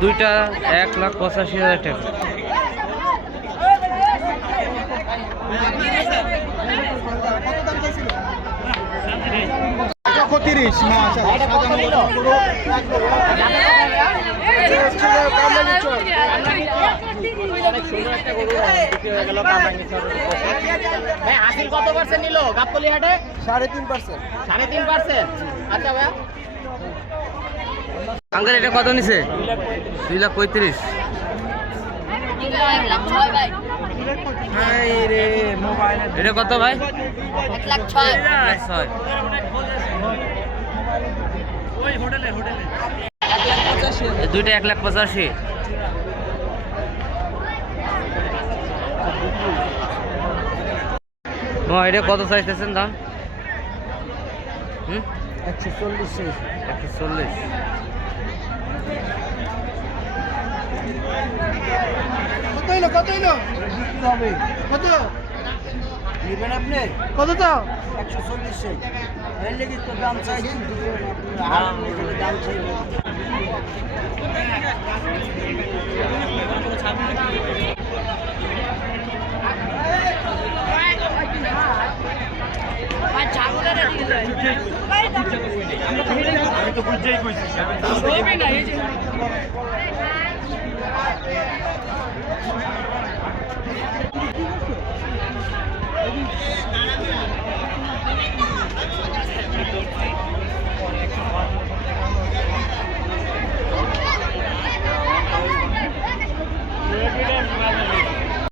দুইটা 1,85,000 টাকা। কত পার্সেন্ট নিল গাবতলী হাটে? 3.5%। 3.5%। আচ্ছা ভাইয়া আঙ্কেল এটা কত নিছে? 2,35,000। এটা কত ভাই? 1,06,000। দুইটা 1,85,000। এটা কত চাইতেছেন দাম? 140। 140। কত হইলো? কত নেবেন আপনি? কত তো? 140। এর লেগে তো দাম চাইছি, দাম চাই। আমি তো বুঝতেই কইছি।